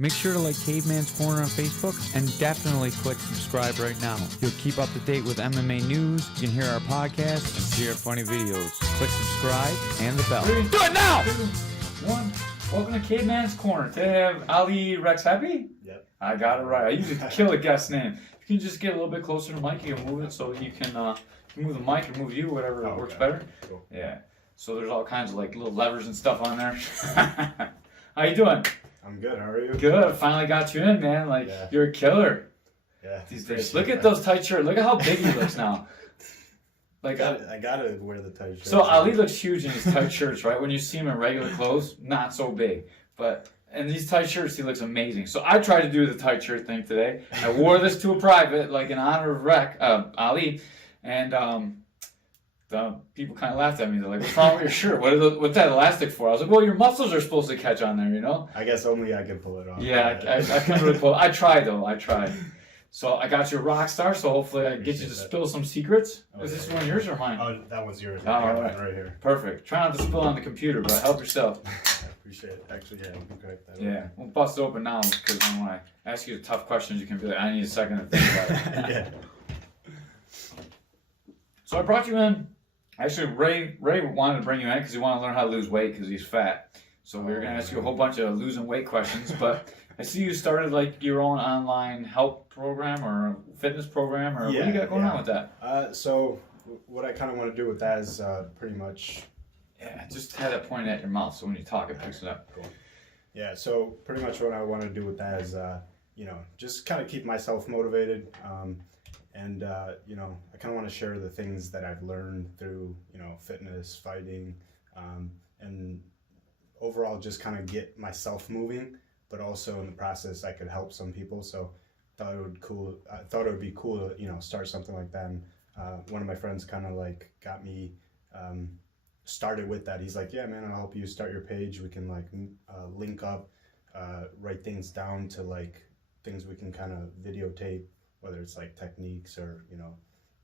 Make sure to like Caveman's Corner on Facebook and definitely click subscribe right now. You'll keep up to date with MMA news, you can hear our podcast, and see our funny videos. Click subscribe and the bell. Do it now! 2, 1. Welcome to Caveman's Corner. Today I have Ali Rexhepi. Yep. I got it right. I usually kill a guest name. If you can just get a little bit closer to the mic, you can move it so you can move the mic or move you, whatever works better. Cool. Yeah. So there's all kinds of like little levers and stuff on there. How you doing? I'm good. How are you? Good. Finally got you in, man. Like you're a killer. Yeah. These days. Look at those tight shirts. Look at how big he looks now. Like I gotta wear the tight shirts. So Ali looks huge in his tight shirts, right? When you see him in regular clothes, not so big. But in these tight shirts, he looks amazing. So I tried to do the tight shirt thing today. I wore this to a private, like in honor of Ali, and the people kind of laughed at me. They're like, "What's wrong with your shirt? What's that elastic for?" I was like, "Well, your muscles are supposed to catch on there, you know." I guess only I can pull it off. Yeah, I couldn't really pull. I tried though. I tried. So I got you a rock star. So hopefully I get you to spill some secrets. Is this one yours or mine? Oh, that one's yours. Oh, all right. Right here. Perfect. Try not to spill on the computer, but help yourself. I appreciate it. Actually, yeah, you can crack that. Yeah, we'll bust it open now because when I ask you the tough questions, you can be like, I need a second to think about it. Yeah. So I brought you in. Actually, Ray wanted to bring you in because he wanted to learn how to lose weight because he's fat. So we were going to ask you a whole bunch of losing weight questions, but I see you started like your own online health program or fitness program, or what do you got going on with that? So what I kind of want to do with that is pretty much... Yeah, just have that pointed at your mouth so when you talk, it picks it up. Cool. Yeah, so pretty much what I want to do with that is, just kind of keep myself motivated. And I kind of want to share the things that I've learned through, fitness, fighting, and overall just kind of get myself moving, but also in the process I could help some people. So I thought it would be cool to, start something like that. And one of my friends kind of like got me started with that. He's like, yeah, man, I'll help you start your page. We can like link up, write things down to like things we can kind of videotape, whether it's like techniques or,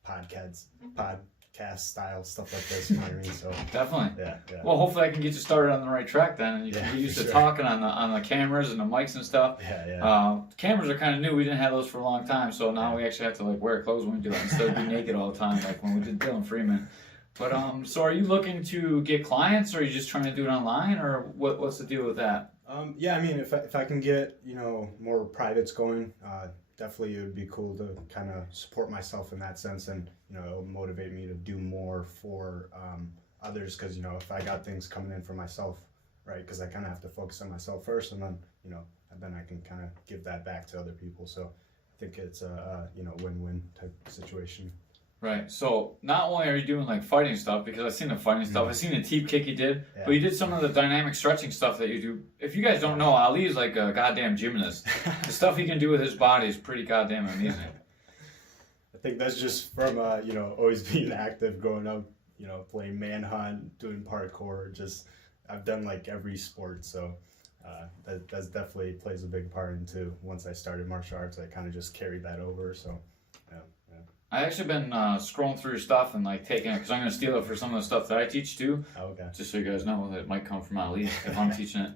podcast style stuff like this, you know what I mean? So definitely. Yeah. Well, hopefully I can get you started on the right track then, and you can get used to talking on the cameras and the mics and stuff. Cameras are kind of new. We didn't have those for a long time, so now we actually have to like wear clothes when we do it instead of be naked all the time, like when we did Dylan Freeman. But so are you looking to get clients, or are you just trying to do it online, or what's the deal with that? Yeah, I mean, if I can get more privates going, definitely it would be cool to kind of support myself in that sense, and it'll motivate me to do more for others, because if I got things coming in for myself, right, because I kind of have to focus on myself first, and then then I can kind of give that back to other people. So I think it's a win-win type situation. Right. So not only are you doing like fighting stuff, because I've seen the fighting stuff, I've seen the teep kick you did, but you did some of the dynamic stretching stuff that you do. If you guys don't know, Ali is like a goddamn gymnast. The stuff he can do with his body is pretty goddamn amazing. I think that's just from always being active growing up, playing manhunt, doing parkour. Just I've done like every sport, so that's definitely plays a big part into once I started martial arts. I kind of just carried that over. So yeah. I actually been scrolling through your stuff and like taking it, because I'm going to steal it for some of the stuff that I teach too. Oh, okay. Just so you guys know that it might come from Ali if I'm teaching it.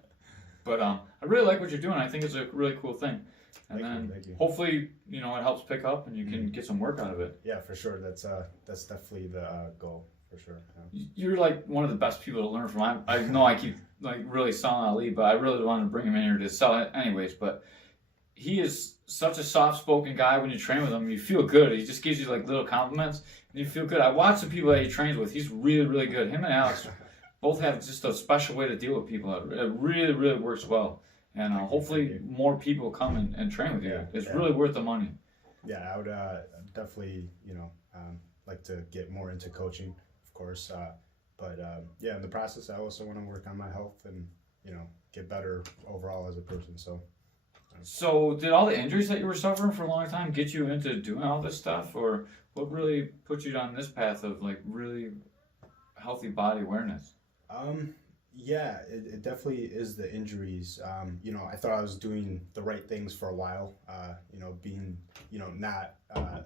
But I really like what you're doing. I think it's a really cool thing. And Thank you. Hopefully, it helps pick up and you can get some work out of it. Yeah, for sure. That's definitely the goal, for sure. Yeah. You're like one of the best people to learn from. I know I keep like really selling Ali, but I really wanted to bring him in here to sell it anyways. But he is such a soft-spoken guy. When you train with him, you feel good. He just gives you like little compliments, and you feel good. I watch the people that he trains with. He's really, really good. Him and Alex both have just a special way to deal with people. It really, really works well. And hopefully more people come and train with you. It's really worth the money. Yeah, I would definitely, like to get more into coaching, of course. But in the process, I also want to work on my health and, get better overall as a person. So did all the injuries that you were suffering for a long time get you into doing all this stuff, or what really put you on this path of like really healthy body awareness? Yeah, it definitely is the injuries. I thought I was doing the right things for a while, being, not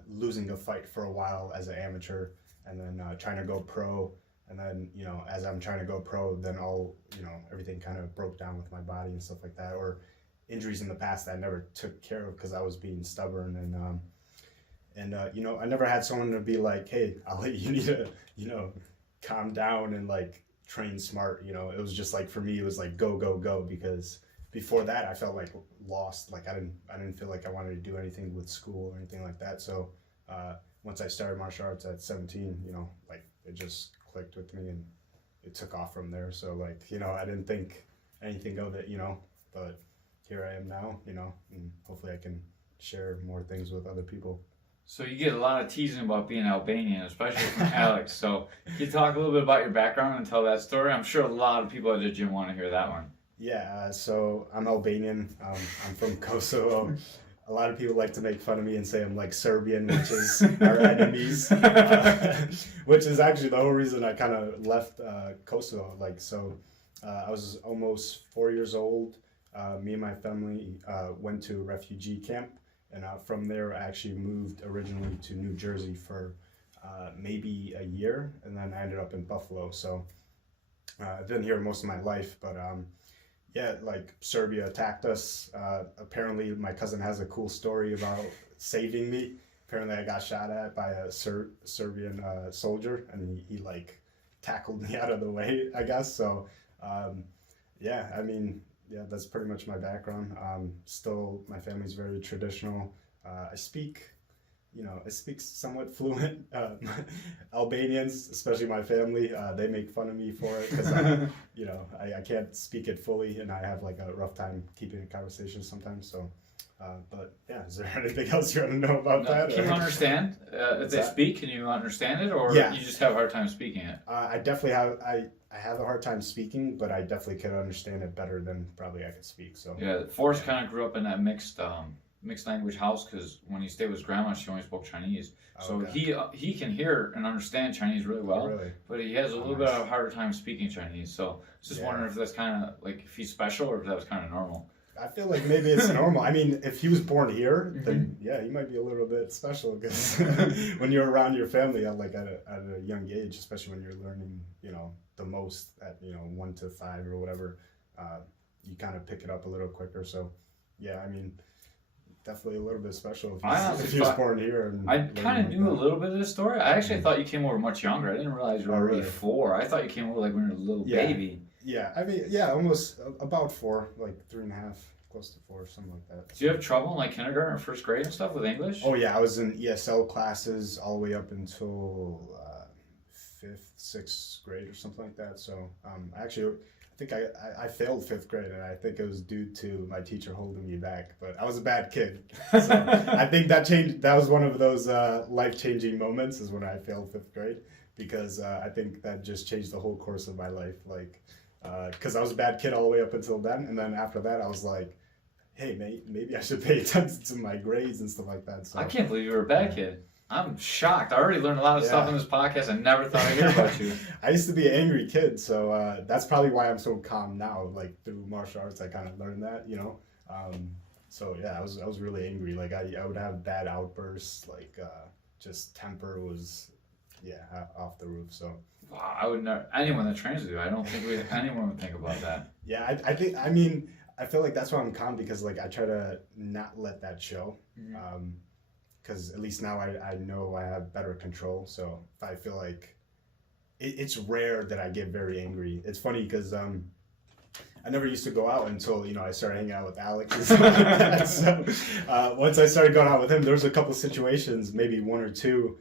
losing a fight for a while as an amateur, and then trying to go pro. And then, as I'm trying to go pro, then everything kind of broke down with my body and stuff like that. Or injuries in the past that I never took care of because I was being stubborn. And you know, I never had someone to be like, hey, Ali, you need to, you know, calm down and like train smart. You know, it was just like, for me, it was like go, go, go, because before that I felt like lost. Like I didn't feel like I wanted to do anything with school or anything like that. So once I started martial arts at 17, you know, like it just clicked with me and it took off from there. So like, you know, I didn't think anything of it, you know, but here I am now, you know, and hopefully I can share more things with other people. So you get a lot of teasing about being Albanian, especially from Alex. So can you talk a little bit about your background and tell that story? I'm sure a lot of people at the gym want to hear that one. Yeah, so I'm Albanian. I'm from Kosovo. A lot of people like to make fun of me and say I'm like Serbian, which is our enemies, which is actually the whole reason I kind of left Kosovo. Like, so I was almost 4 years old. Me and my family went to a refugee camp, and from there I actually moved originally to New Jersey for maybe a year, and then I ended up in Buffalo. So I've been here most of my life, but yeah, like Serbia attacked us. Apparently, my cousin has a cool story about saving me. Apparently, I got shot at by a Serbian soldier, and he like tackled me out of the way, I guess. So, yeah, I mean, yeah, that's pretty much my background. Still, my family's very traditional. I speak, you know, I speak somewhat fluent. Albanians, especially my family, they make fun of me for it because, you know, I can't speak it fully, and I have like a rough time keeping a conversation sometimes. So, but yeah, is there anything else you want to know about that? Can you understand if they speak? Can you understand it, or Yeah. you just have a hard time speaking it? I definitely have. I have a hard time speaking, but I definitely can understand it better than probably I could speak. So Yeah, Forrest kind of grew up in that mixed language house because when he stayed with his grandma, she only spoke Chinese. So Okay. he can hear and understand Chinese really well, Really? but he has a little bit of a harder time speaking Chinese. So I was just Yeah. wondering if that's kind of like if he's special or if that was kind of normal. I feel like maybe it's normal. I mean, if he was born here, then yeah, he might be a little bit special because when you're around your family at a young age, especially when you're learning, you know, the most at, you know, 1 to 5 or whatever, you kind of pick it up a little quicker. So yeah, I mean, definitely a little bit special if he was born here. And I kind of knew a little bit of this story. I actually thought you came over much younger. I didn't realize you were already really? 4. I thought you came over like when you were a little baby. Yeah, I mean, yeah, almost about 4, like 3.5, close to 4, something like that. Do you have trouble in like kindergarten or first grade and stuff with English? Oh yeah, I was in ESL classes all the way up until 5th, 6th grade or something like that. So actually, I think I failed 5th grade, and I think it was due to my teacher holding me back. But I was a bad kid, so I think that changed. That was one of those life-changing moments, is when I failed 5th grade, because I think that just changed the whole course of my life. Like, because I was a bad kid all the way up until then, and then after that, I was like, hey, mate, maybe I should pay attention to my grades and stuff like that. So I can't believe you were a bad kid. I'm shocked. I already learned a lot of stuff in this podcast. I never thought I'd hear about you. I used to be an angry kid, so that's probably why I'm so calm now. Like through martial arts, I kind of learned that, you know. So yeah, I was really angry. Like I would have bad outbursts. Like just temper was, off the roof. So Wow, I would never. Anyone that trains with you, I don't think anyone would think about that. yeah, I think, I mean, I feel like that's why I'm calm, because like I try to not let that show. Because at least now I know I have better control. So if I feel like it's rare that I get very angry. It's funny because I never used to go out until, you know, I started hanging out with Alex and stuff like that. So once I started going out with him, there was a couple situations, maybe 1 or 2,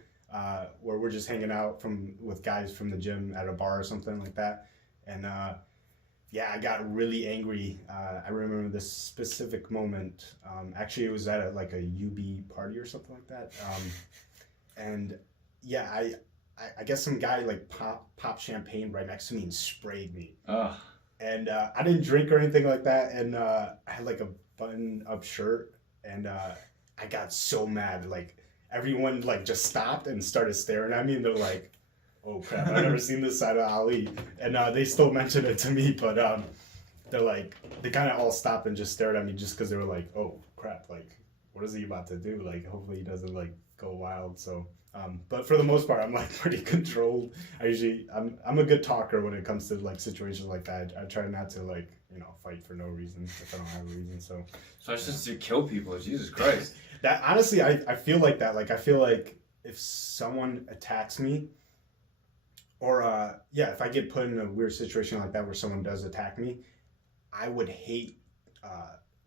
where we're just hanging out with guys from the gym at a bar or something like that. And yeah, I got really angry. I remember this specific moment. Actually, it was at a UB party or something like that. And yeah, I guess some guy like popped champagne right next to me and sprayed me. Ugh. And I didn't drink or anything like that. And I had like a button-up shirt, and I got so mad. Like everyone like just stopped and started staring at me, and they're like, oh crap, I've never seen this side of Ali. And they still mentioned it to me, but they're like, they kind of all stopped and just stared at me, just because they were like, oh crap, like what is he about to do? Like hopefully he doesn't like go wild. So but for the most part, I'm like pretty controlled. I'm a good talker when it comes to like situations like that. I try not to like, you know, fight for no reason if I don't have a reason. So it's just to kill people. Jesus Christ. that honestly, I feel like that. Like I feel like if someone attacks me, or if I get put in a weird situation like that where someone does attack me, I would hate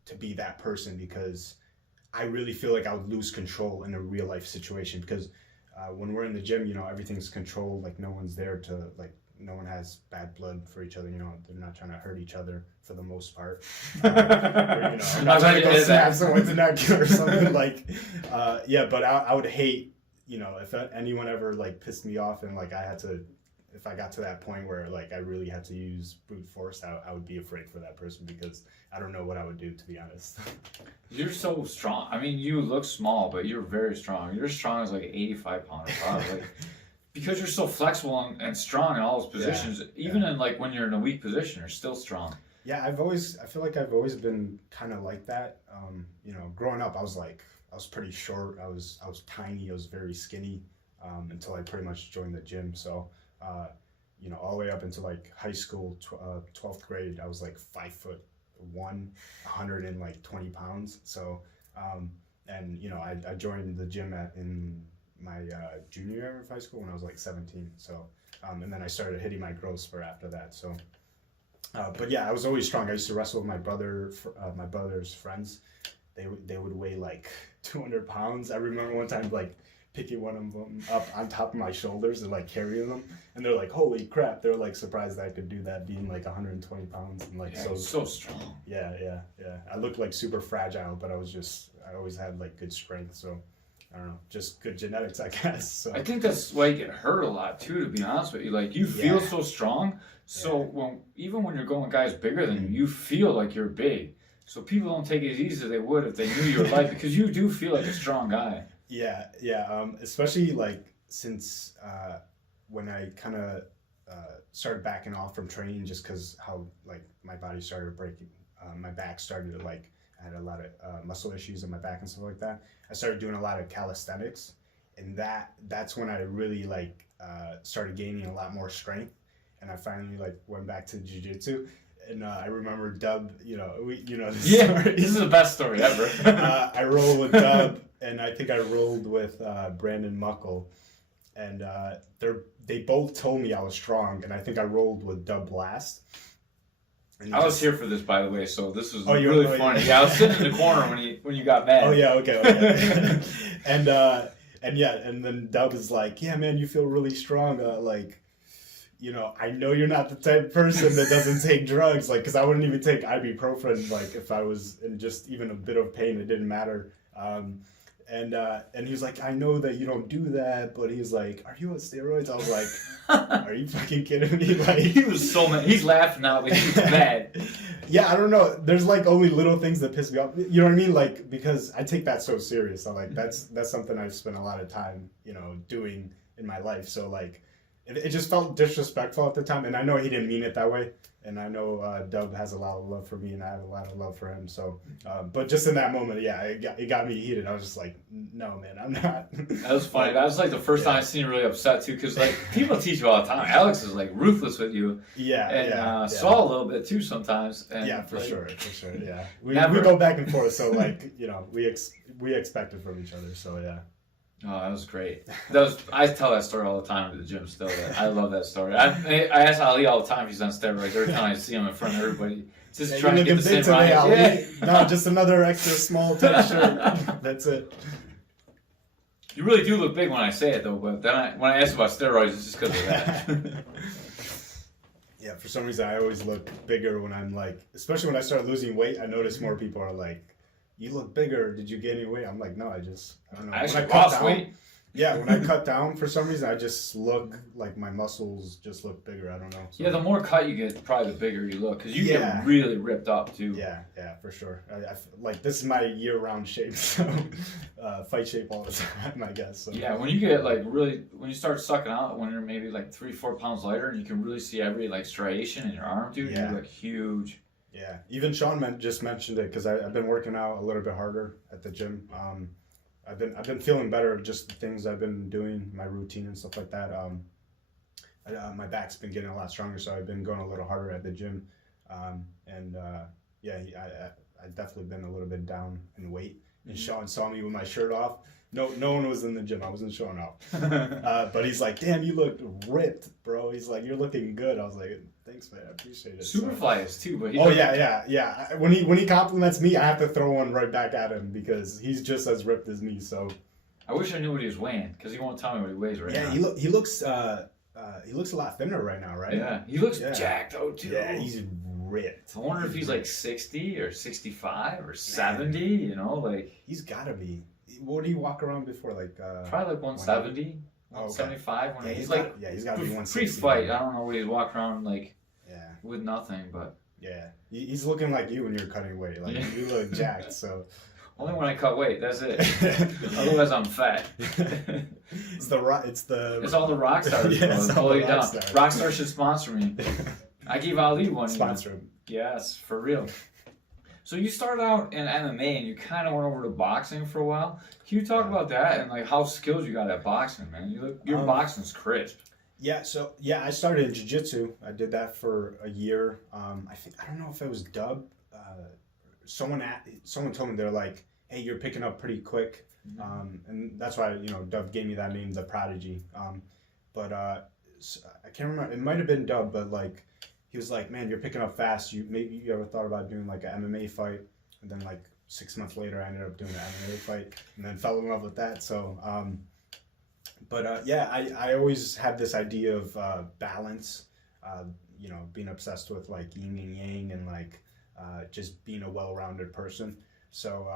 to be that person, because I really feel like I would lose control in a real life situation. Because when we're in the gym, everything's controlled. Like no one's there to no one has bad blood for each other. They're not trying to hurt each other for the most part. Or, I'm not trying to go snap someone's neck or something but I would hate, if anyone ever pissed me off and if I got to that point where I really had to use brute force, I would be afraid for that person, because I don't know what I would do, to be honest. You're so strong. I mean, you look small, but you're very strong. You're as strong as 85 pounder, probably. Because you're so flexible and strong in all those positions, even in when you're in a weak position, you're still strong. Yeah, I feel like I've always been kind of like that. Growing up, I was pretty short. I was tiny. I was very skinny until I pretty much joined the gym. So, all the way up into high school, 12th grade, I was 5'1", 120 pounds. So, I joined the gym in my junior year of high school when I was 17. So, and then I started hitting my growth spurt after that. So, but yeah, I was always strong. I used to wrestle with my brother's friends. They would weigh 200 pounds. I remember one time picking one of them up on top of my shoulders and carrying them, and they're like, "Holy crap!" They're surprised that I could do that, being 120 pounds and so strong. Yeah. I looked super fragile, but I always had good strength. So I don't know, just good genetics, I guess. So I think that's why you get hurt a lot too. To be honest with you, you feel so strong. So even when you're going guys bigger than you, you feel like you're big. So people don't take it as easy as they would if they knew you were light, because you do feel like a strong guy. Yeah. Especially since when I kind of started backing off from training, just because how my body started breaking, my back started to I had a lot of muscle issues in my back and stuff like that. I started doing a lot of calisthenics, and that's when I really started gaining a lot more strength, and I finally went back to jiu-jitsu. And I remember Dub, this story. This is the best story ever. I rolled with Dub, and I think I rolled with Brandon Muckle, and they both told me I was strong, and I think I rolled with Dub last. I was here for this, by the way, so this was really funny. Yeah, I was sitting in the corner when you got mad. Oh yeah, okay. and then Dub is like, "Yeah, man, you feel really strong. I know you're not the type of person that doesn't take drugs, because I wouldn't even take ibuprofen, if I was in just even a bit of pain, it didn't matter." And he was like, "I know that you don't do that," but he's like, "Are you on steroids?" I was like, "Are you fucking kidding me?" He was so mad. He's laughing now, but he was mad. Yeah, I don't know. There's only little things that piss me off. You know what I mean? Because I take that so serious. So that's something I've spent a lot of time, doing in my life. So it just felt disrespectful at the time, and I know he didn't mean it that way. And I know Dub has a lot of love for me, and I have a lot of love for him. So, but just in that moment, yeah, it got me heated. I was just like, "No, man, I'm not." That was funny. That was the first time I seen you really upset too, because people teach you all the time. Alex is ruthless with you. Yeah, and Saul a little bit too sometimes. And, yeah, for sure. Yeah, we go back and forth. So we expect it from each other. So yeah. Oh, that was great. I tell that story all the time at the gym still. I love that story. I ask Ali all the time if he's on steroids. Every time I see him in front of everybody, just trying to get the same vibes. No, just another extra small tennis shirt. That's it. You really do look big when I say it, though. But then when I ask about steroids, it's just because of that. Yeah, for some reason I always look bigger when I'm especially when I start losing weight. I notice more people are like, "You look bigger. Did you gain any weight?" I'm like, "No, I don't know." I actually lost weight. Yeah, when I cut down, for some reason, I just look my muscles just look bigger. I don't know. So. Yeah, the more cut you get, probably the bigger you look, because you get really ripped up too. Yeah, for sure. I this is my year-round shape, so fight shape all the time, I guess. So. Yeah, when you get when you start sucking out, when you're maybe 3-4 pounds lighter, and you can really see every striation in your arm, dude. Yeah. You look huge. Yeah, even Sean just mentioned it, because I've been working out a little bit harder at the gym. I've been feeling better, just the things I've been doing, my routine and stuff like that. My back's been getting a lot stronger, so I've been going a little harder at the gym. Yeah, I definitely been a little bit down in weight. And Sean saw me with my shirt off. No one was in the gym. I wasn't showing off. But he's like, damn, you look ripped, bro. He's like, you're looking good. I was like, thanks, man. I appreciate it. Superfly is too, but yeah. When he compliments me, I have to throw one right back at him because he's just as ripped as me. So I wish I knew what he was weighing because he won't tell me what he weighs right now. Yeah, he looks a lot thinner right now, right? Yeah, he looks jacked out too. Yeah, he's ripped. I wonder if he's like 60 or 65 or 70. You know, like he's gotta be. What did he walk around before? Like probably like 170, 175. Yeah, he's like he's gotta be 160. Pre-fight, I don't know what he's walking around like. Yeah. With nothing, but. Yeah, he's looking like you when you're cutting weight. Like you look jacked, so. Only when I cut weight. That's it. Otherwise, I'm fat. It's all the rock stars. Yeah, pull you down. Rockstar should sponsor me. I gave Ali one. Sponsor him. Yes, for real. So you started out in MMA and you kind of went over to boxing for a while. Can you talk about that and like how skilled you got at boxing, man? Your boxing's crisp. Yeah, I started in jiu-jitsu. I did that for a year. I don't know if it was Dub. Someone told me, they're like, hey, you're picking up pretty quick. And that's why, Dub gave me that name, the Prodigy. But I can't remember. It might have been Dub, but like he was like, man, you're picking up fast. Maybe you ever thought about doing like an MMA fight? And then like 6 months later, I ended up doing an MMA fight and then fell in love with that. So, I always had this idea of balance, being obsessed with like yin and yang and like just being a well-rounded person. So,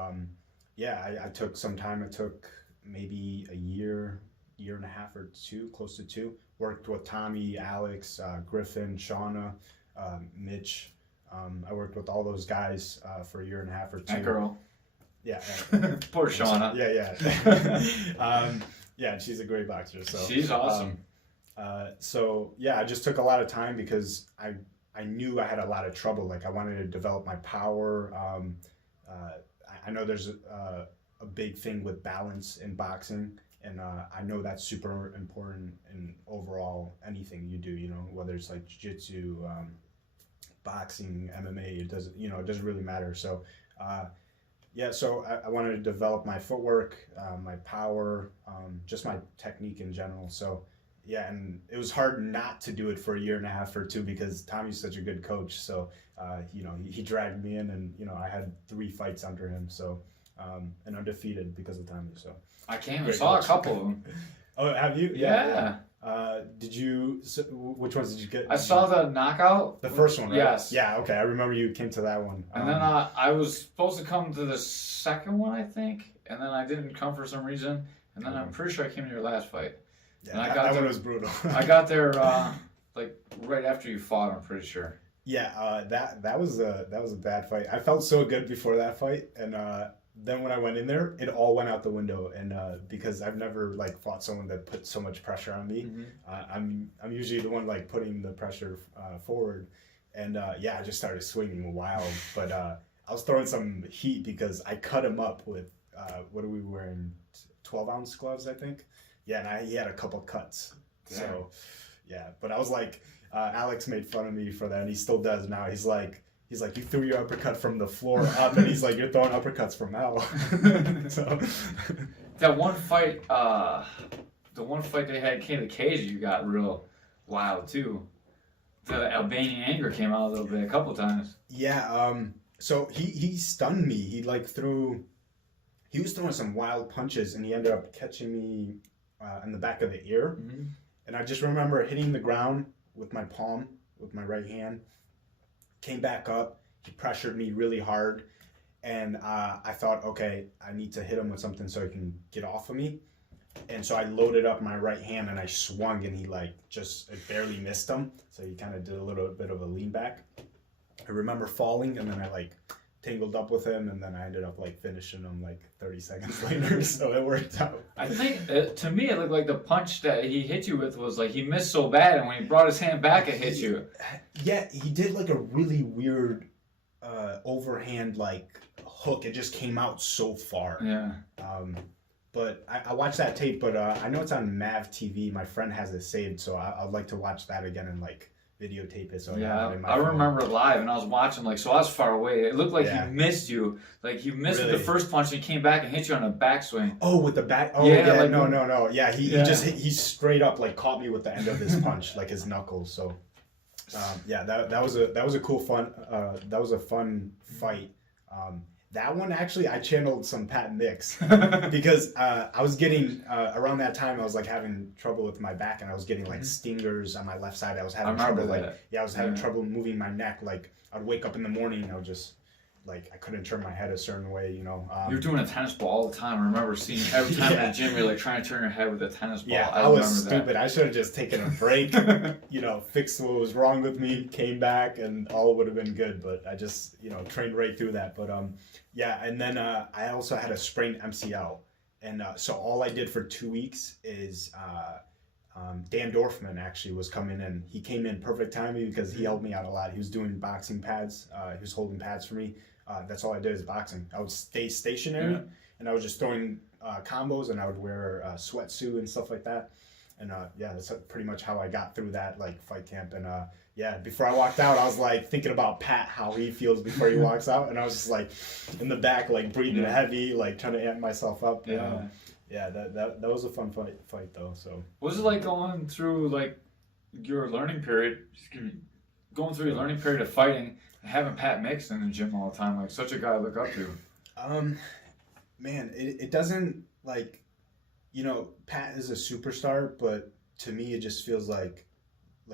I took some time. It took maybe a year and a half or two, close to two. Worked with Tommy, Alex, Griffin, Shauna, Mitch. I worked with all those guys for a year and a half or two. That girl. Yeah. Poor Shauna. Yeah. Yeah, she's a great boxer. So she's awesome. I just took a lot of time because I knew I had a lot of trouble. Like I wanted to develop my power. I know there's a big thing with balance in boxing, and I know that's super important in overall anything you do. Whether it's like jiu-jitsu, boxing, MMA, it doesn't really matter. So. So I wanted to develop my footwork, my power, just my technique in general. So, and it was hard not to do it for a year and a half or two because Tommy's such a good coach. So, he dragged me in and, I had 3 fights under him. So, and undefeated because of Tommy. So I came and saw a couple of them. Oh, have you? Yeah. Which ones did you get? I saw the knockout. The first one, right? Yes. Yeah, okay. I remember you came to that one. And then I was supposed to come to the second one, I think. And then I didn't come for some reason. And then I'm pretty sure I came to your last fight. Yeah, and I got got that there, one was brutal. I got there like right after you fought, I'm pretty sure. Yeah, that was a bad fight. I felt so good before that fight, and then when I went in there, it all went out the window. And because I've never like fought someone that put so much pressure on me, I'm usually the one like putting the pressure forward, and I just started swinging wild. But I was throwing some heat because I cut him up with what are we wearing? 12-ounce gloves, I think. Yeah, and he had a couple cuts. Damn. So but I was like, Alex made fun of me for that, and he still does now. He's like, you threw your uppercut from the floor up, and he's like, you're throwing uppercuts from hell. So that one fight, the one fight they had came to cage, you got real wild too. The Albanian anger came out a little bit, a couple times. Yeah. So he stunned me. He was throwing some wild punches, and he ended up catching me in the back of the ear. Mm-hmm. And I just remember hitting the ground with my palm, with my right hand. Came back up, he pressured me really hard, and I thought, okay, I need to hit him with something so he can get off of me. And so I loaded up my right hand and I swung, and he it barely missed him. So he kind of did a little bit of a lean back. I remember falling, and then I tangled up with him, and then I ended up finishing him 30 seconds later. So it worked out. I think to me it looked like the punch that he hit you with was he missed so bad, and when he brought his hand back, it hit you. Yeah, he did a really weird overhand hook. It just came out so far. Yeah. But I watched that tape, but I know it's on Mav TV. My friend has it saved, so I'd like to watch that again and videotape it. So Yeah, in my I phone. remember it live, and I was watching, like, so I was far away. It looked like Yeah. he missed you. Like, he missed with Really? the first punch, and he came back and hit you on a backswing. Oh, with the back. Oh, Yeah, yeah. like No. Yeah, he Yeah. just he straight up like caught me with the end of his punch, like his knuckles. So, yeah, that was a cool fun. That was a fun fight. That one actually, I channeled some Pat Mix because I was getting around that time I was like having trouble with my back, and I was getting like stingers on my left side. I was having remember trouble that. I was having trouble moving my neck. Like I'd wake up in the morning and I would just like I couldn't turn my head a certain way, you know. You were doing a tennis ball all the time. I remember seeing every time Yeah. in the gym you're like trying to turn your head with a tennis ball. Yeah, I I was remember stupid. I should have just taken a break, you know, fixed what was wrong with me, came back, and all would have been good. But I just, you know, trained right through that. But yeah, and then I also had a sprained MCL, and so all I did for 2 weeks is Dan Dorfman actually was coming in. He came in perfect timing because he helped me out a lot. He was doing boxing pads. He was holding pads for me. That's all I did is boxing. I would stay stationary, and I was just throwing combos, and I would wear a sweatsuit and stuff like that. And yeah, that's pretty much how I got through that like fight camp. And yeah, before I walked out, I was like thinking about Pat, how he feels before he walks out, and I was just like in the back, like breathing heavy, like trying to amp myself up. Yeah. Yeah, that was a fun fight though. So what was it like going through like your learning period? Going through your learning period of fighting and having Pat Mix in the gym all the time, like such a guy I look up to. Man, it doesn't like, you know, Pat is a superstar, but to me it just feels like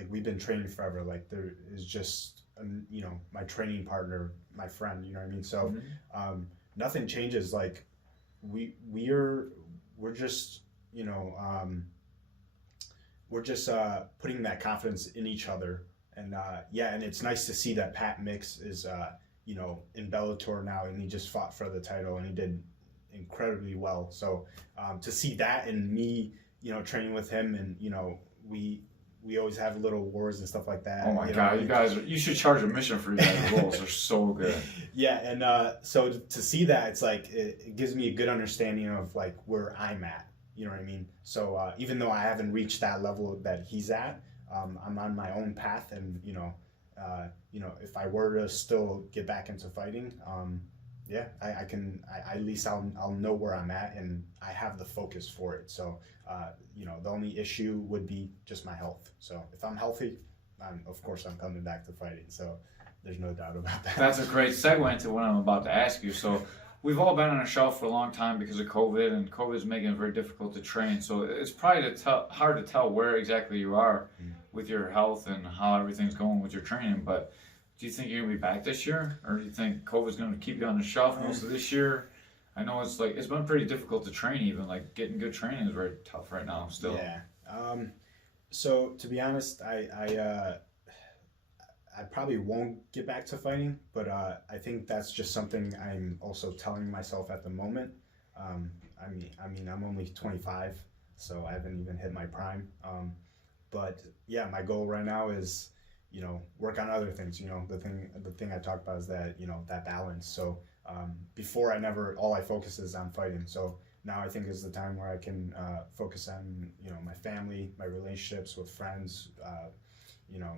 we've been training forever. Like there is just you know, my training partner, my friend, you know what I mean? So nothing changes. Like we're just, you know, we're just putting that confidence in each other. And yeah, and it's nice to see that Pat Mix is you know, in Bellator now, and he just fought for the title, and he did incredibly well. So to see that and me, you know, training with him, and you know, we always have little wars and stuff like that. Oh my you God, know, you guys! You should charge admission for you guys' roles. They're so good. Yeah, and so to see that, it's like it gives me a good understanding of like where I'm at. You know what I mean? So even though I haven't reached that level that he's at, I'm on my own path, and you know, if I were to still get back into fighting, yeah, I can. At least I'll know where I'm at, and I have the focus for it. So you know, the only issue would be just my health. So if I'm healthy, of course I'm coming back to fighting. So there's no doubt about that. That's a great segue into what I'm about to ask you. So we've all been on a shelf for a long time because of COVID, and COVID is making it very difficult to train. So it's probably hard to tell where exactly you are with your health and how everything's going with your training. But do you think you're going to be back this year? Or do you think COVID's going to keep you on the shelf most of this year? I know it's been pretty difficult to train even. Like getting good training is very tough right now still. Yeah. So to be honest, I probably won't get back to fighting, but I think that's just something I'm also telling myself at the moment. I mean, I'm only 25, so I haven't even hit my prime. But yeah, my goal right now is, you know, work on other things. You know, the thing I talked about is that, you know, that balance. So before all I focus is on fighting. So now I think is the time where I can focus on, you know, my family, my relationships with friends, you know,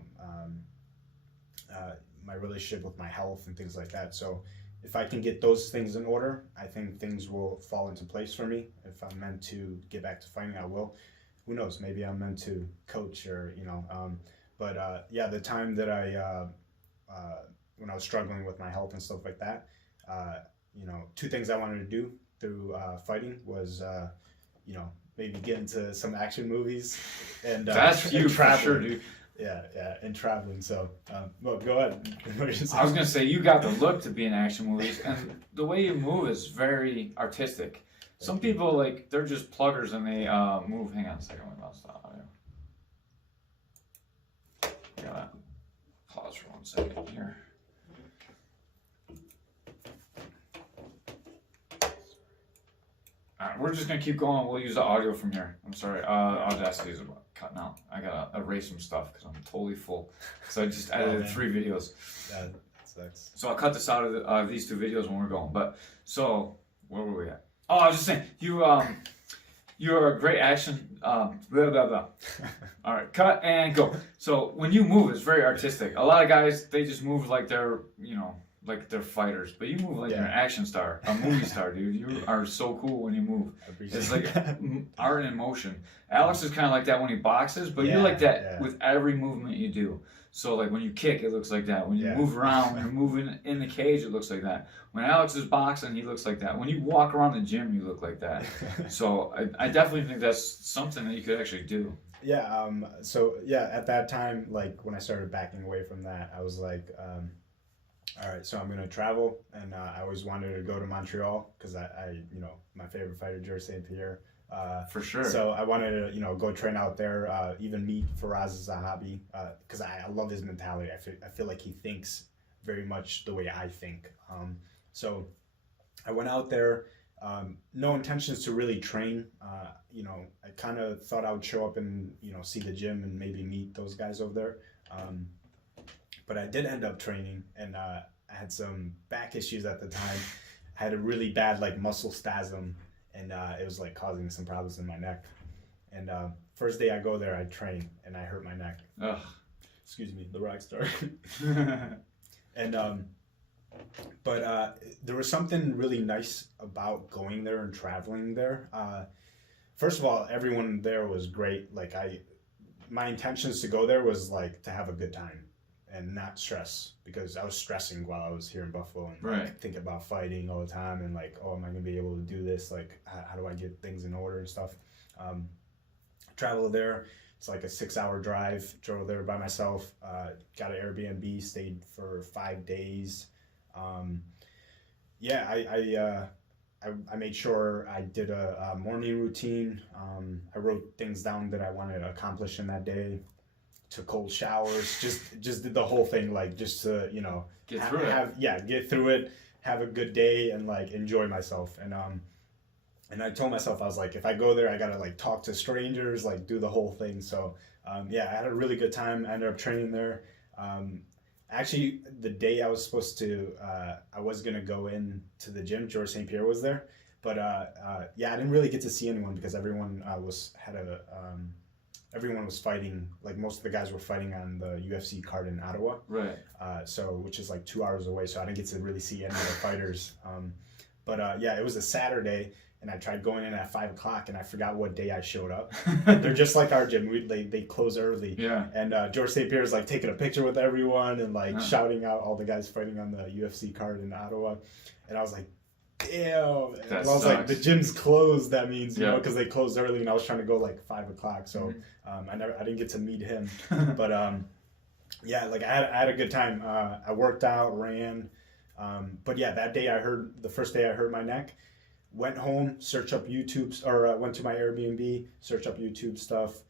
my relationship with my health and things like that. So if I can get those things in order, I think things will fall into place for me. If I'm meant to get back to fighting, I will. Who knows? Maybe I'm meant to coach, or you know. But yeah, the time that when I was struggling with my health and stuff like that, you know, two things I wanted to do through fighting was, you know, maybe get into some action movies and that's you for sure, dude. Yeah, and traveling. So, well, go ahead. I was gonna say you got the look to be in action movies, and the way you move is very artistic. Some people they're just pluggers and they move. Hang on a second, we lost the audio. Gotta pause for 1 second here. Alright, we're just gonna keep going. We'll use the audio from here. I'm sorry. Audacity is cutting out. I gotta erase some stuff because I'm totally full. Because I just edited 3 videos. That sucks. So I'll cut this out of these 2 videos when we're going. But so where were we at? Oh, I was just saying you You're a great action. Blah blah blah. All right, cut and go. So when you move, it's very artistic. A lot of guys they just move like they're like they're fighters, but you move like you're an action star, a movie star, dude. You are so cool when you move. It's like art in motion. Alex is kind of like that when he boxes, but you're like that with every movement you do. So like when you kick, it looks like that. When you move around, when you're moving in the cage, it looks like that. When Alex is boxing, he looks like that. When you walk around the gym, you look like that. So I definitely think that's something that you could actually do. Yeah. So yeah, at that time, like when I started backing away from that, I was like, all right, so I'm gonna travel, and I always wanted to go to Montreal because I my favorite fighter, George St. Pierre. For sure. So I wanted to, go train out there, even meet Faraz Zahabi, because I love his mentality. I feel like he thinks very much the way I think. So I went out there, no intentions to really train. I kind of thought I would show up and, see the gym and maybe meet those guys over there. But I did end up training, and I had some back issues at the time. I had a really bad muscle spasm, and it was causing some problems in my neck. And first day I go there, I train, and I hurt my neck. Ugh. Excuse me, the rock star. And but there was something really nice about going there and traveling there. First of all, everyone there was great. My intentions to go there was to have a good time and not stress, because I was stressing while I was here in Buffalo and think about fighting all the time and oh, am I gonna be able to do this? How do I get things in order and stuff? Traveled there. It's like a 6-hour drive. Drove there by myself. Got an Airbnb. Stayed for 5 days. I made sure I did a morning routine. I wrote things down that I wanted to accomplish in that day. Took cold showers, just did the whole thing, just to get through it. Get through it, have a good day, and enjoy myself. And I told myself, I was like, if I go there, I gotta talk to strangers, do the whole thing. So I had a really good time. I ended up training there. Actually, the day I was supposed to, I was gonna go in to the gym. George St. Pierre was there, but I didn't really get to see anyone because everyone everyone was fighting. Most of the guys were fighting on the UFC card in Ottawa. Right. Which is 2 hours away. So I didn't get to really see any of the fighters. It was a Saturday, and I tried going in at 5 o'clock, and I forgot what day I showed up. They're just like our gym. They close early. Yeah. And George St. Pierre is taking a picture with everyone and shouting out all the guys fighting on the UFC card in Ottawa. And I was like, damn. And I was like, the gym's closed. That means, because they closed early, and I was trying to go 5 o'clock. So I didn't get to meet him. But I had a good time. I worked out, ran. But that day the first day I hurt my neck, went home, searched up YouTube, or went to my Airbnb, searched up YouTube stuff.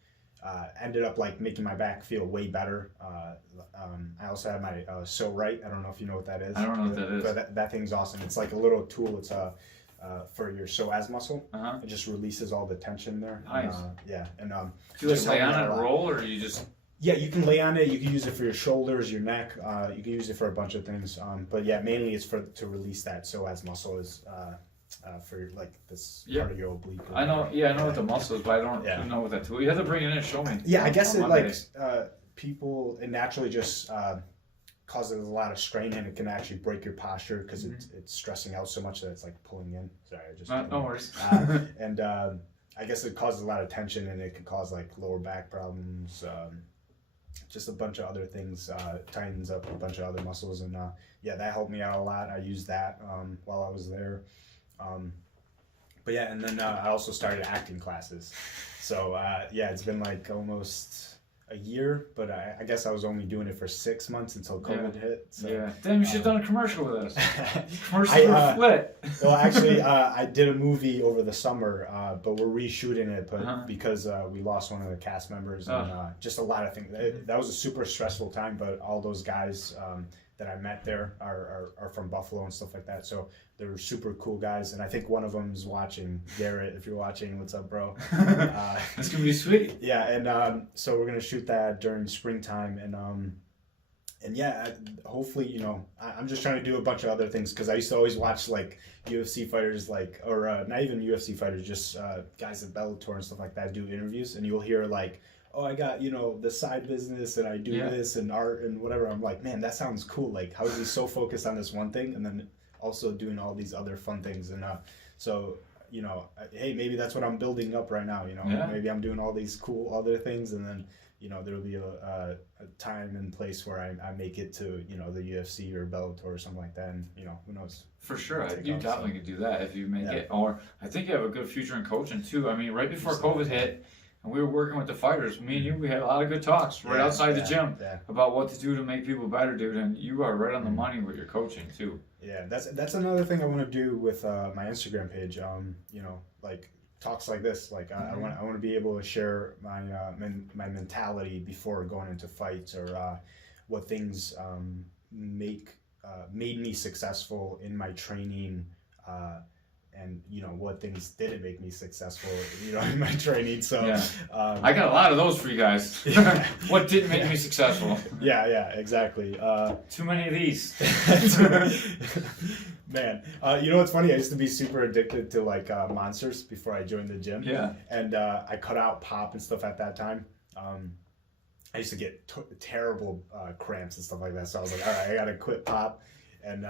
Ended up making my back feel way better. I also have my So Right. I don't know if you know what that is. I don't know what that is. But that thing's awesome. It's a little tool. It's for your psoas muscle. Uh-huh. It just releases all the tension there. Nice. And do you lay on it, roll, or you just? Yeah, you can lay on it. You can use it for your shoulders, your neck. You can use it for a bunch of things. But mainly it's to release that psoas muscle is. For this part of your oblique. I know. Yeah, I know what the muscle is, but I don't know what that tool. You have to bring it in and show me. Yeah, I guess people, it naturally just causes a lot of strain, and it can actually break your posture because it's stressing out so much that it's pulling in. Sorry, I just no worries. And I guess it causes a lot of tension, and it can cause lower back problems. Just a bunch of other things. Tightens up a bunch of other muscles, and that helped me out a lot. I used that while I was there. And then I also started acting classes. So it's been almost a year, but I guess I was only doing it for 6 months until COVID hit. So, damn, you should have done a commercial with us. Commercials were flit. Well, actually, I did a movie over the summer, but we're reshooting it, but because we lost one of the cast members and just a lot of things. That was a super stressful time, but all those guys that I met there are from Buffalo and stuff like that. So they were super cool guys, and I think one of them is watching. Garrett, if you're watching, what's up, bro? It's gonna be sweet. Yeah, and so we're gonna shoot that during springtime, and and yeah, hopefully, I'm just trying to do a bunch of other things because I used to always watch like UFC fighters, like, or not even UFC fighters, just guys at Bellator and stuff like that do interviews, and you'll hear like, oh, I got, the side business and I do this and art and whatever. I'm like, man, that sounds cool. Like, how is he so focused on this one thing and then also doing all these other fun things? And so, hey, maybe that's what I'm building up right now. Maybe I'm doing all these cool other things, and then there'll be a time and place where I make it to the UFC or Bellator or something like that, and who knows. For sure, you definitely could do that if you make it. Or I think you have a good future in coaching too. I mean, right before COVID hit, and we were working with the fighters, me and you, we had a lot of good talks right outside the gym about what to do to make people better, dude. And you are right on the money with your coaching too. Yeah, that's another thing I want to do with my Instagram page. Like talks like this. Like I want to be able to share my my mentality before going into fights, or what things made me successful in my training. And what things didn't make me successful, in my training. So I got a lot of those for you guys. What didn't make me successful? Yeah, exactly. Too many of these. Man, what's funny? I used to be super addicted to like monsters before I joined the gym. Yeah. And I cut out pop and stuff at that time. I used to get terrible cramps and stuff like that. So I was like, all right, I gotta quit pop. And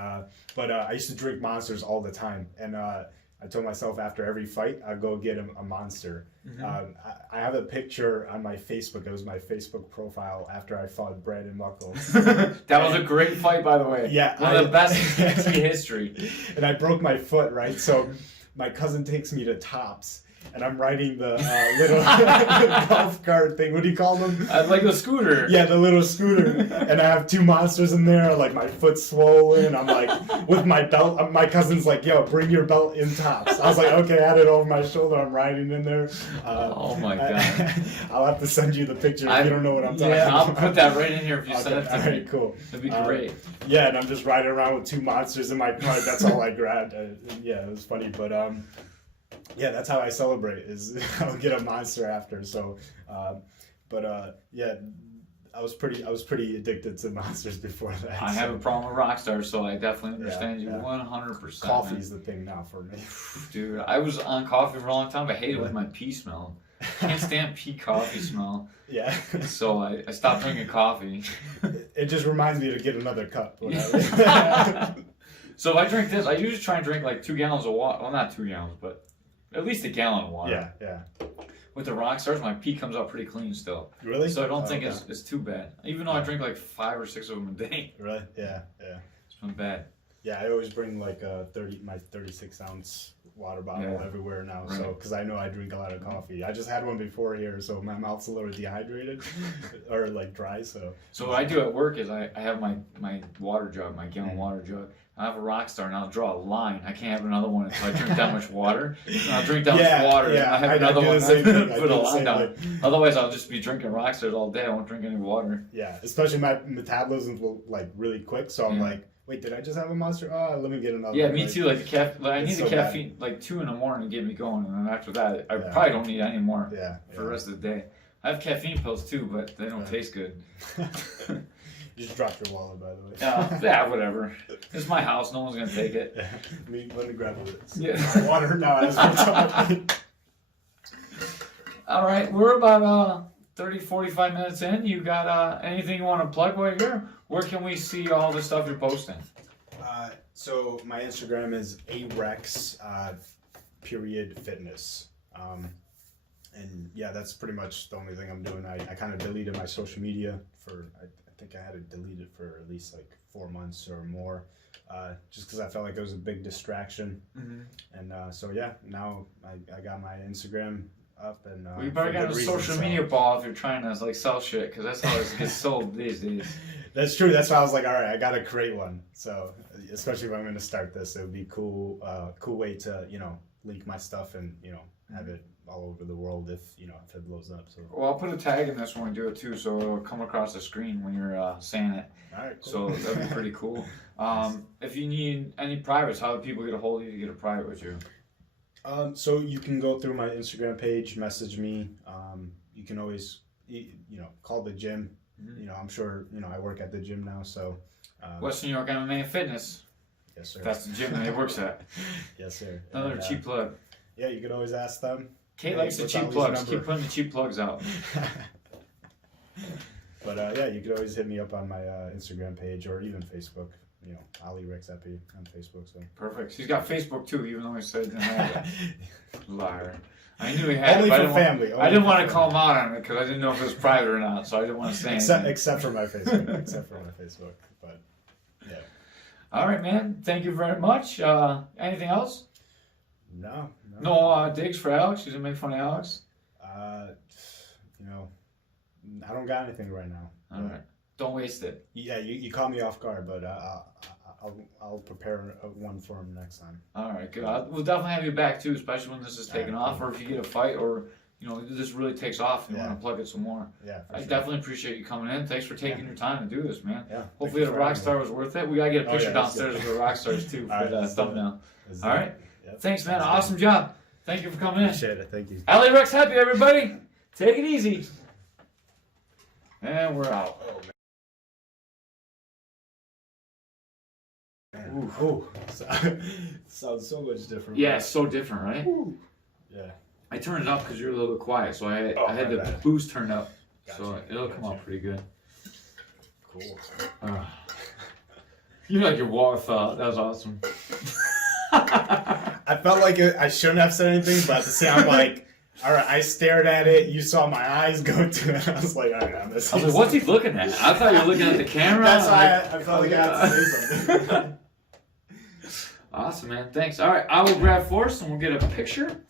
but I used to drink monsters all the time, and I told myself after every fight I'd go get a monster. I have a picture on my Facebook. It was my Facebook profile after I fought Brandon Muckles. That was a great fight, by the way. Yeah, one of the best in UFC history. And I broke my foot, right? So my cousin takes me to Tops. And I'm riding the little golf cart thing. What do you call them? Like a scooter. Yeah, the little scooter. And I have two monsters in there. Like my foot's swollen. I'm like with my belt. My cousin's like, "Yo, bring your belt in Tops." I was like, "Okay." I had it over my shoulder. I'm riding in there. Oh my god! I'll have to send you the picture if you don't know what I'm talking about. Yeah, I'll put that right in here if you send it to me. Alright, cool. That'd be great. Yeah, and I'm just riding around with two monsters in my car. That's all I grabbed. Yeah, it was funny, but yeah, that's how I celebrate. Is I'll get a monster after. So, yeah, I was pretty addicted to monsters before that. I have a problem with Rockstar, so I definitely understand you 100%. Coffee's the thing now for me. Dude, I was on coffee for a long time. I hated it with my pee smell. Can't stand pee coffee smell. Yeah. So I stopped drinking coffee. It just reminds me to get another cup. So if I drink this, I usually try and drink like 2 gallons of water. Well, not 2 gallons, but at least a gallon of water. Yeah. With the Rockstars, my pee comes out pretty clean still. Really? So I don't think it's too bad. Even though I drink like 5 or 6 of them a day. Really? Yeah. It's not bad. Yeah, I always bring like my 36-ounce water bottle everywhere now. Right. So because I know I drink a lot of coffee. I just had one before here, so my mouth's a little dehydrated or like dry. So what I do at work is I have my water jug, my gallon water jug. I have a Rockstar and I'll draw a line. I can't have another one until I drink that much water. And I'll drink that much water. Yeah, I have another one. Put a line down. Like, otherwise, I'll just be drinking Rockstars all day. I won't drink any water. Yeah, especially my metabolism will like really quick. So I'm like, wait, did I just have a monster? Oh, let me get another. Yeah, one. me too. Like I need the caffeine like 2 in the morning to get me going, and then after that, I probably don't need any more for the rest of the day. I have caffeine pills too, but they don't taste good. You just dropped your wallet, by the way. Yeah, whatever. It's my house. No one's gonna take it. Let me grab it. Yeah. Water now as we're talking. All right, we're about 30, 45 minutes in. You got anything you want to plug while you're here? Where can we see all the stuff you're posting? So my Instagram is arex _fitness. And yeah, that's pretty much the only thing I'm doing. I kind of deleted my social media for, I think I had to delete it for at least like 4 months or more, just because I felt like it was a big distraction. And so yeah, now I got my Instagram up, and well, you better get a social media ball if you're trying to like sell shit, because that's how it gets sold these days. That's true. That's why I was like, all right, I gotta create one. So especially if I'm gonna start this, it would be cool way to leak my stuff and have it all over the world if it blows up. So well, I'll put a tag in this when we do it too, so it'll come across the screen when you're saying it. All right, cool. So that'd be pretty cool. If you need any privates, how do people get a hold of you to get a private with you? So you can go through my Instagram page, message me. You can always call the gym. you know, I'm sure, you know, I work at the gym now, so. Western New York MMA and Fitness. Yes, sir. That's the gym that he works at. Yes, sir. Another And, cheap plug. Yeah, you could always ask them. Kate Hey, likes the what's cheap Ali's plugs. number? Keep putting the cheap plugs out. But yeah, you could always hit me up on my Instagram page or even Facebook. You know, Ali Rexhepi on Facebook. So. Perfect. He's got Facebook too, even though he said he didn't have it. Liar. I knew he had Only it, but for I didn't family. I didn't want to call him out on it because I didn't know if it was private or not, so I didn't want to say anything. Except for my Facebook. Except for my Facebook. But yeah. All right, man. Thank you very much. Anything else? No. No digs for Alex? You didn't make fun of Alex? You know, I don't got anything right now. All right. Don't waste it. Yeah, you caught me off guard, but I'll prepare one for him next time. All right, good. We'll definitely have you back too, especially when this is taking off, or if you get a fight, or you know this really takes off and you want to plug it some more. Yeah, I definitely appreciate you coming in. Thanks for taking your time to do this, man. Yeah. Hopefully the Rockstar was worth it. We gotta get a picture downstairs good. of the Rockstars too for the thumbnail. All right. Yep. Thanks, man. Awesome job. Thank you for coming in. Appreciate it. Thank you. Ali Rexhepi, everybody. Take it easy. And we're out. Oh, sounds so much different. Yeah, it's so different, right? Yeah. I turned it up because you're a little bit quiet, so I had my the bad. boost turned up, so Gotcha, it'll come out pretty good. Cool. You like your water fell. That was awesome. I felt like I shouldn't have said anything, but at the same time, I'm like, all right, I stared at it. You saw my eyes go to it. I was like, all right, I'm I was like, what's he looking at? I thought you were looking at the camera. That's why like, I felt like I had to say something. Awesome, man. Thanks. All right, I will grab Forrest and we'll get a picture.